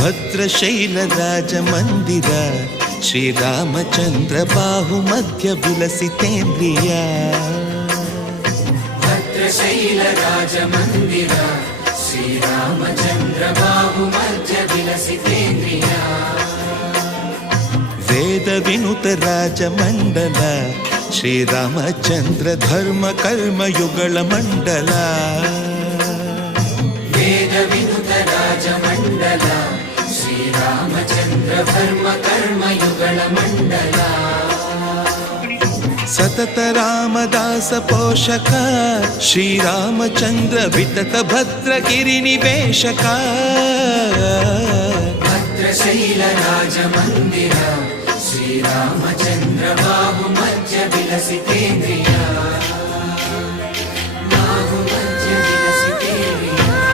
ಭದ್ರಶೈಲ ರಾಜ ಮಂದಿರ ಶ್ರೀರಾಮಚಂದ್ರ ಬಾಹು ಮಧ್ಯ ವಿಲಸಿತೇಂದ್ರಿಯ ಭದ್ರಶೈಲ ರಾಜ ಮಂದಿರ ಶ್ರೀರಾಮಚಂದ್ರ ಬಾಹು ಮಧ್ಯ ವಿಲಸಿತೇಂದ್ರಿಯ ವೇದ ವಿನುತ ರಾಜ ಮಂಡಲ ಶ್ರೀರಾಮಚಂದ್ರ ಧರ್ಮ ಕರ್ಮಯುಗಳ ಮಂಡಲ ವೇದ ವಿನುತ ರಾಜ ಮಂಡಲ ಶ್ರೀರಾಮಚಂದ್ರ ಧರ್ಮ ಕರ್ಮಯುಗಳ ಮಂಡಲ ಸತತ ರಾಮದಾಸ ಪೋಷಕ ಶ್ರೀರಾಮಚಂದ್ರ ವಿತತ ಭದ್ರಗಿರಿ ನಿವೇಶಕ ಭದ್ರಶೈಲ ರಾಜ ಮಂದಿರ ಶ್ರೀರಾಮಚಂದ್ರ ಬಾಹು ಮಧ್ಯ ವಿಲಸಿತೇಂದ್ರಿಯ